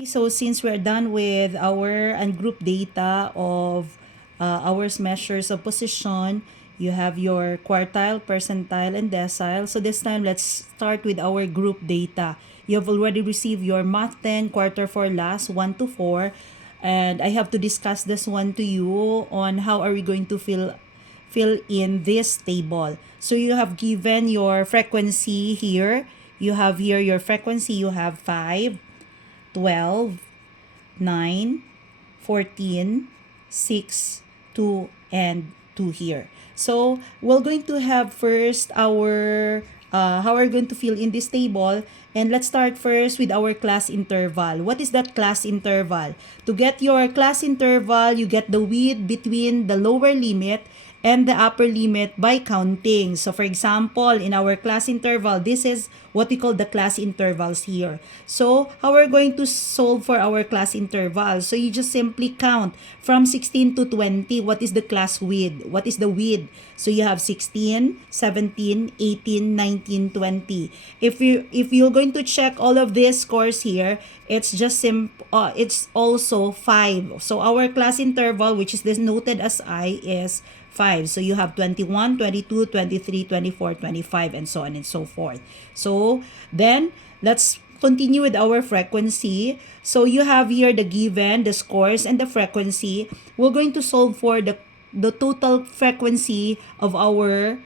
So since we're done with our ungroup data of our measures of position, you have your quartile, percentile, and decile. So this time, let's start with our group data. You have already received your Math 10 quarter 4 last 1 to 4. And I have to discuss this one to you on how are we going to fill in this table. So you have given your frequency here. You have here your frequency. You have 5, 12, 9, 14, 6, 2, and 2 here. So, we're going to have first our, how we're going to fill in this table. And let's start first with our class interval. What is that class interval? To get your class interval, you get the width between the lower limit and the upper limit by counting. So for example, in our class interval, this is what we call the class intervals here. So how we're going to solve for our class interval? So you just simply count from 16 to 20. What is the class width? What is the width? So you have 16, 17, 18, 19, 20. If you're going to check all of these scores here, it's just it's also 5. So our class interval, which is denoted as I, is 5. So you have 21, 22, 23, 24, 25, and so on and so forth. So then let's continue with our frequency. So you have here the given, the scores, and the frequency. We're going to solve for the total frequency of our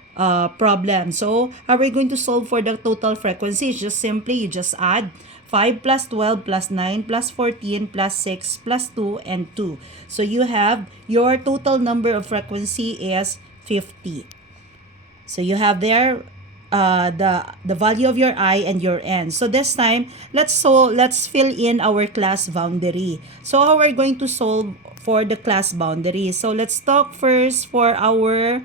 problem. So how are we going to solve for the total frequency? It's just simply, you just add 5 plus 12 plus 9 plus 14 plus 6 plus 2 and 2. So you have your total number of frequency is 50. So you have there the value of your I and your N. So this time, let's fill in our class boundary. So how are we going to solve for the class boundary? So let's talk first for our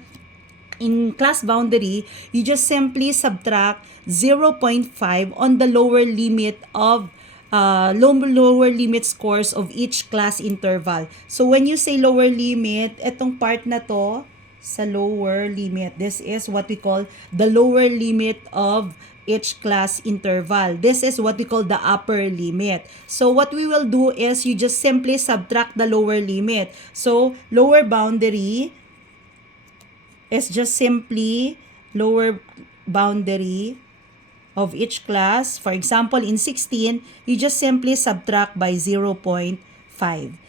in class boundary. You just simply subtract 0.5 on the lower limit of lower limit scores of each class interval. So when you say lower limit, etong part na to sa lower limit, this is what we call the lower limit of each class interval. This is what we call the upper limit. So what we will do is you just simply subtract the lower limit. So lower boundary is just simply lower boundary of each class. For example, in 16, you just simply subtract by 0.5.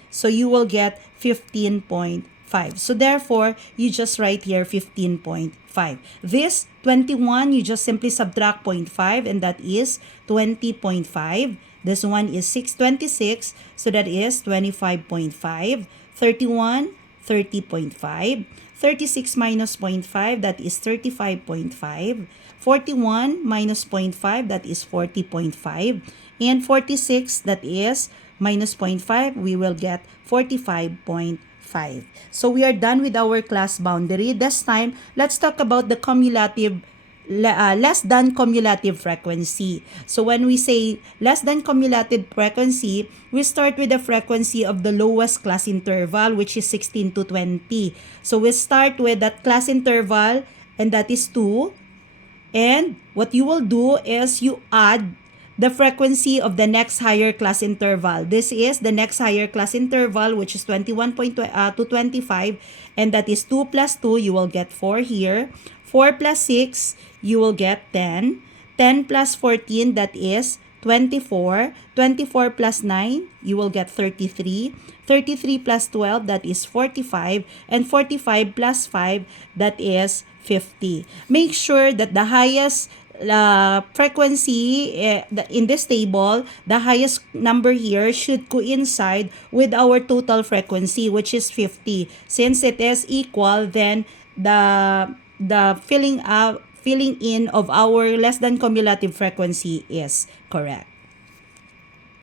So you will get 15.5. So therefore, you just write here 15.5. This 21, you just simply subtract 0.5 and that is 20.5. This one is 626, so that is 25.5. 31, 30.5. 36 minus 0.5, that is 35.5. 41 minus 0.5, that is 40.5. And 46, that is minus 0.5, we will get 45.5. So we are done with our class boundary. This time, let's talk about the cumulative less than cumulative frequency. So when we say less than cumulative frequency, we start with the frequency of the lowest class interval, which is 16 to 20. So we start with that class interval, and that is 2. And what you will do is you add the frequency of the next higher class interval. This is the next higher class interval, which is 21 to 25, and that is 2 plus 2, you will get 4 here. 4 plus 6, you will get 10. 10 plus 14, that is 24. 24 plus 9, you will get 33. 33 plus 12, that is 45. And 45 plus 5, that is 50. Make sure that the highest frequency in this table, the highest number here should coincide with our total frequency, which is 50. Since it is equal, then the filling in of our less than cumulative frequency is correct.